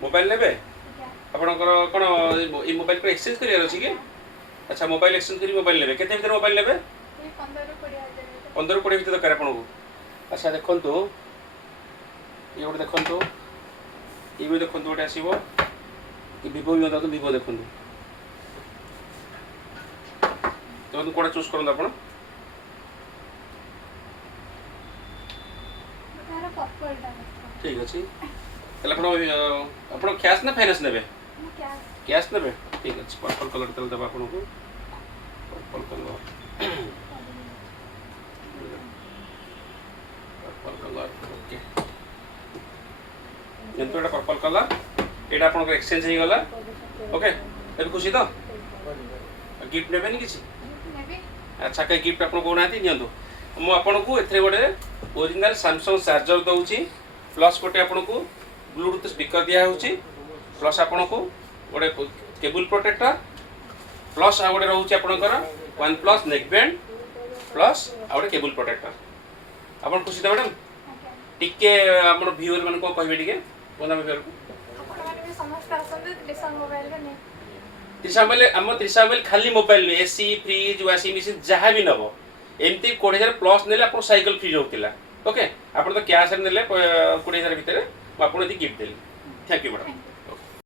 Mobile नेबे आपणकर कौन ये मोबाइल को एक्सचेंज कर अच्छा मोबाइल एक्सचेंज कर मोबाइल नेबे केते भीतर मोबाइल नेबे 15 20 भीतर दरकार आपन को अच्छा देखंतु ये गोटे देखंतु ये भी देखंतु गोटे आसीबो कि विवो भी तो विवो देखंतु तो कोडा चूज करन आपन ठीक अच्छे आप कैश ना फाइनान्स ने कैश ने ठीक अच्छे पर्पल कलर तेल देवा आपको purple colour purple colour okay जंतु एटा पर्पल कलर एटा आपन एक्सचेंज हो गला ओके ए खुशी तो गिफ्ट नेबे नि किछि अच्छा कई गिफ्ट आपन को नाती नियंतु मु आपन को एथरे गोटे ओरिजिनल सैमसंग चार्जर दउची प्लस गोटे आपन को ब्लूटूथ स्पीकर दिया होची प्लस आपन को गोटे केबल प्रोटेक्टर प्लस आ गोटे रहउची आपनकर OnePlus neckband plus आ गोटे केबल प्रोटेक्टर आपन खुशी त मैडम टिके आपन व्यूअर मन को कहबे टिके कोना व्यूअर को आपन माने भी समस्त आसन त्रिशा मोबाइल रे ने त्रिशा मोबाइल खाली मोबाइल ने एसी फ्रिज वाशिंग मशीन जहाँ भी नब एमती 20,000 प्लस नेले आपन साइकिल फ्री होतिला ओके आपन तो कैश नेले 20,000 भितर आपन gift Delhi thank you madam.